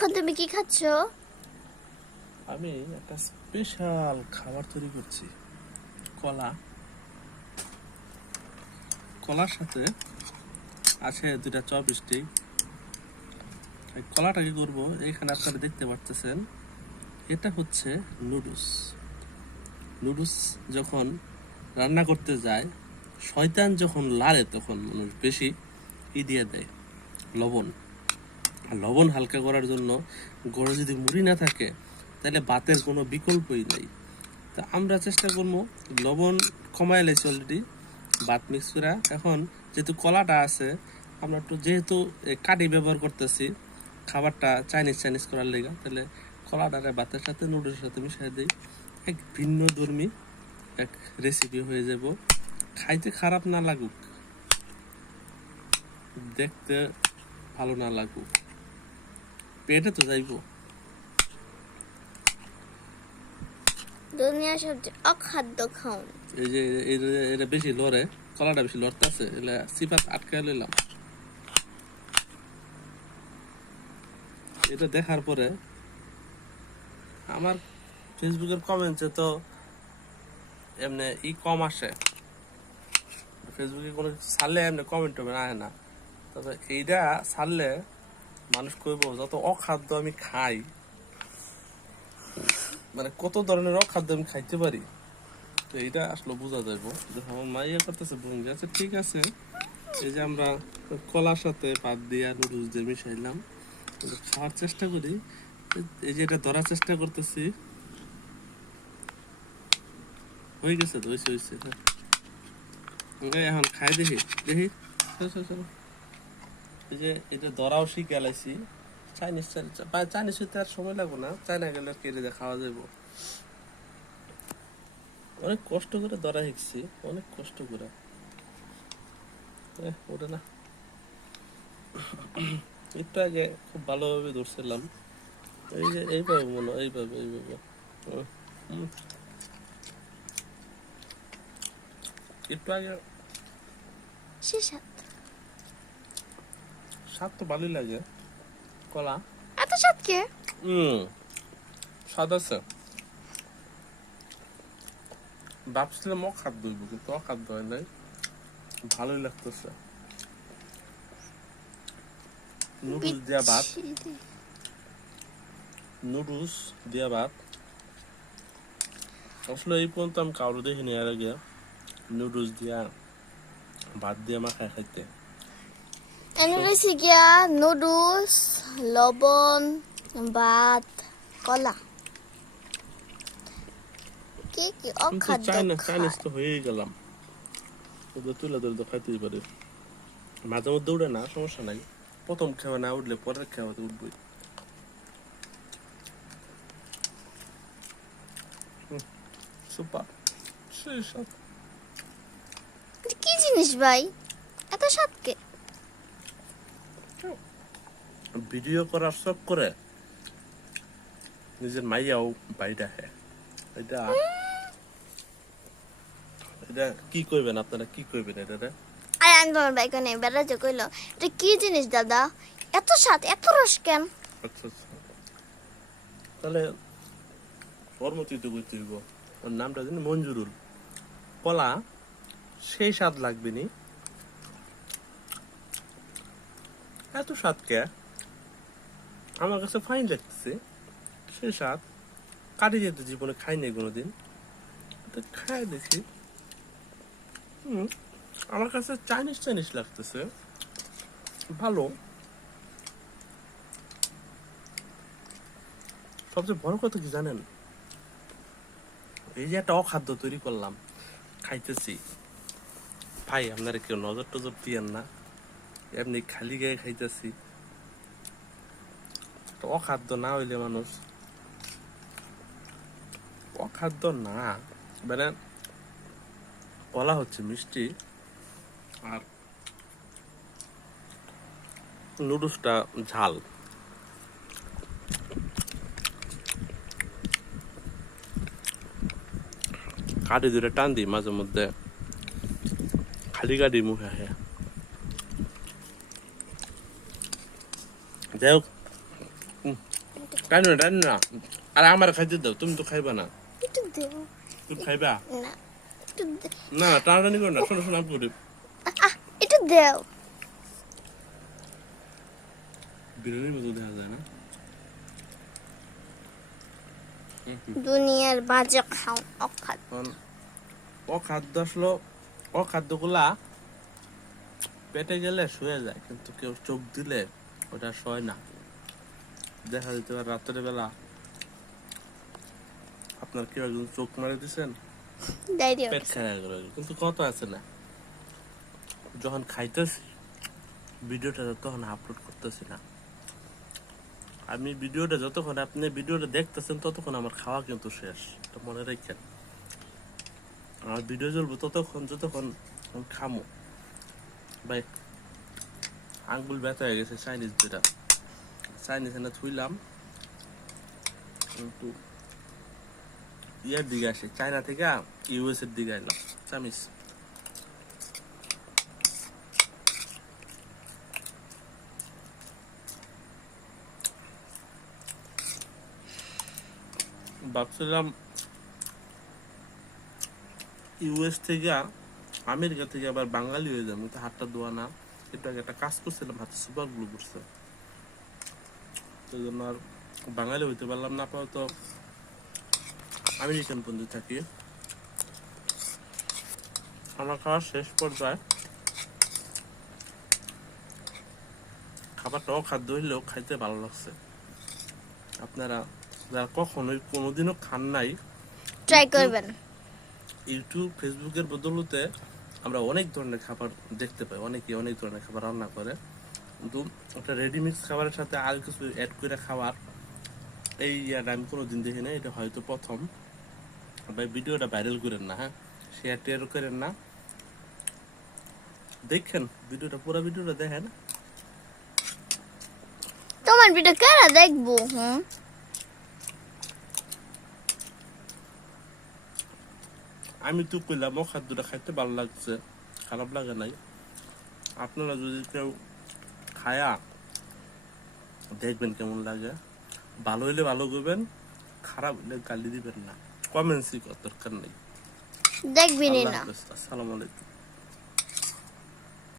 এখন তুমি কি খাচ্ছ? আমি একটা স্পেশাল খাবার তৈরি করছি। কলা। কলার সাথে আছে দুটা চপ স্টিক এই কলাটা কি করব? এখানে আপনারা দেখতে পারতেছেন। এটা হচ্ছে নুডলস। নুডলস যখন রান্না করতে যায়, শয়তান যখন লাড়ে তখন মানুষ বেশি ই দিয়ে দেয়, লবণ। লবণ হালকা করার জন্য গড়ে যদি মুড়ি না থাকে, তাহলে বাতের কোনো বিকল্পই নেই। তা আমরা চেষ্টা করব লবণ কমাই লেছি অলরেডি ভাত মিক্স করা। এখন যেহেতু কলাটা আছে, আমরা একটু যেহেতু কাটি ব্যবহার করতেছি, খাবারটা চাইনিজ চাইনিজ করার লেগে, তাহলে কলাটারে বাতের সাথে, নুডলসের সাথে মিশিয়ে দিই। এক ভিন্ন ধর্মী এক রেসিপি হয়ে যাব। খাইতে খারাপ না লাগুক, দেখতে ভালো না লাগুক। পেটে তো যাইবো। দুনিয়া সবচেয়ে অখাদ্য খাওন। এই যে এই যে- এটা বেশি লড়ে কলাটা বেশি লড়তেছে এলে সিপাত আটকায় লইলাম। এটা দেখার পরে আমার ফেসবুকের কমেন্টসে তো এমনি ই কম আসে। ফেসবুকে কোনো ছাড়লে এমনি কমেন্ট টমেন্ট আসে না। তবে এইটা ছাড়লে মানুষ কইব যত অখাদ্য আমি খাই মানে কত ধরনের অখাদ্য আমি খাইতে পারি? তো এইটা আসলে বোঝা যাইব। যে আমার মা ইয়ে করতেছে ভঙ্গি আছে ঠিক আছে। এই যে আমরা কলার সাথে পাত দিয়ে আর নুডলস দিয়ে মিশাইলাম। খাওয়ার চেষ্টা করি। এই- যে এটা ধরার চেষ্টা করতেছি। হয়ে গেছে তো হয়েছে হয়েছে হ্যাঁ। এখন খাই দেখি। দেখি। চলো, চলো। এই যে এটা ধরাও শিখে লাইছি। চাইনিজ চাইনিজ হইতে আর সময় লাগবে না। চাইনা গেলে কেটে খাওয়া যাব অনেক কষ্ট করে ধরা শিখছি। অনেক কষ্ট করে। ওটা না। একটু আগে খুব ভালোভাবে ধরছিলাম। এই যে এইভাবে মনে হয়, এইভাবে এইভাবে। একটু আগে স্বাদ তো ভালোই লাগে। কলা? এত সাত কে? হুম স্বাদ আছে। ভাবছিলাম অখাদ্য হইব কিন্তু অখাদ্য হয় নাই। ভালোই লাগতেছে। নুডলস দিয়া ভাত। নুডলস দিয়া ভাত। আসলে এই পর্যন্ত আমি কারও দেখিনি এর আগে। নুডলস দিয়া ভাত দিয়ে মাখায় খাইতে। এনে রয়েছে গিয়া নুডলস লবণ ভাত কলা কি কি অখাদ্য চাইনিজ তো হয়েই গেলাম ওদের তুলে ধরে তো খাইতেই পারে মাঝে মধ্যে উঠে না সমস্যা নাই প্রথম খাওয়া না উঠলে পরের খাওয়াতে উঠবই সুপার সেই কি জিনিস ভাই এত সাত কে ভিডিও করার সব করে নিজের মাইয়াও বাইরে হে এটা এটা কি কইবেন আপনারা কি কইবেন এটা আরে আমি তোমার বাইকে নেই বেড়াতে কইলো। এটা কি জিনিস দাদা? এত সাত এত রস কেন? আচ্ছা আচ্ছা। তাহলে ওর মতোই তো করতে হইব ওর নামটা জানি মঞ্জুরুল কলা সেই স্বাদ লাগবে নি? এত স্বাদ কে? আমার কাছে ফাইন লাগতেছে। সেই স্বাদ। কাটি যেতে জীবনে, খাই নাই কোনোদিন। তো খাই দেখি। আমার কাছে চাইনিজ চাইনিজ লাগতেছে। ভালো। সবচেয়ে বড় কথা কি জানেন? এই যে একটা অখাদ্য তৈরি করলাম, খাইতেছি। ভাই, আপনারা কেউ নজর টজর দিয়েন না। এমনি খালি গায়ে খাইতেছি। অখাদ্য না হইলে মানুষ অখাদ্য না। মানে বলা হচ্ছে মিষ্টি আর নুডলসটা ঝাল। কাঠি ধরে টান দিই মাঝে মধ্যে। খালি কাঠি মুখে আসে যাই হোক টাইম না না আর আমার খাইতে দাও তুমি তো খাইবা না একটু দেও তুমি খাইবা না একটু দে- না টানাটানি করো না শোনো শোনো আমি করি আহ, একটু দেও বিরিয়ানির মতো দেখা যায় না দুনিয়ার বাজে খাও কারণ অখাদ্য আসলো অখাদ্যগুলা পেটে গেলে শুয়ে যায় কিন্তু কেউ চোখ দিলে ওটা সয় না দেখা যেতে পারে রাত্রের বেলা। আপনার কেউ একজন চোখ মারে দিচ্ছেন পেট খারাপ গেল কিন্তু কত আছে না? যখন খাইতেছি ভিডিওটা তখন আপলোড করতেছি না। আমি ভিডিওটা যতক্ষণ আপনি ভিডিওটা দেখতেছেন ততক্ষণ আমার খাওয়া কিন্তু শেষ। এটা মনে রাখেন। আমার ভিডিও চলবো ততক্ষণ যতক্ষণ খামো। ভাই আঙ্গুল ব্যথা হয়ে গেছে চাইনিজ দুটা চাইনিজ এনে থুইলাম কিন্তু ইয়ার দিকে আসে চায়না থেকে ইউএস এর দিকে এলাম চামিস ভাবছিলাম ইউএস থেকে আমেরিকা থেকে আবার বাঙালি হয়ে যাব কিন্তু হাতটা দোয়া না এটা একটা কাজ করছিলাম হাতে সুপার গ্লু করছে এই জন্য আর বাঙালি হইতে পারলাম না আপাতত আমেরিকান বন্ধু থাকি। আমার খাওয়ার শেষ পর্যায়ে খাবারটা অখাদ্য হইলেও খাইতে ভালো লাগছে। আপনারা যারা কখনোই কোনোদিনও খান নাই ট্রাই করবেন। ইউটিউব ফেসবুকের বদলতে আমরা অনেক ধরনের খাবার দেখতে পাই অনেকে অনেক ধরনের খাবার রান্না করে। কিন্তু একটা রেডিমিক্স খাবারের সাথে আর কিছু অ্যাড করে খাওয়ার। এই ইয়াটা আমি কোনোদিন দেখি না এটা হয়তো প্রথম। ভাই ভিডিওটা ভাইরাল করেন না হ্যাঁ? শেয়ার টেয়ার করেন না। দেখেন ভিডিওটা পুরো ভিডিওটা দেখেন। তোমার ভিডিও কেন দেখব হুম? আমি তো কইলাম ও খাদ্যটা খাইতে ভালো লাগছে খারাপ লাগে নাই। আপনারা যদি কেউ খায়া দেখবেন কেমন লাগে। ভালো হইলে ভালো করবেন খারাপ হইলে গালি দিবেন না। কমেন্টসই করার দরকার নেই। দেখবেন না। আসসালামু আলাইকুম।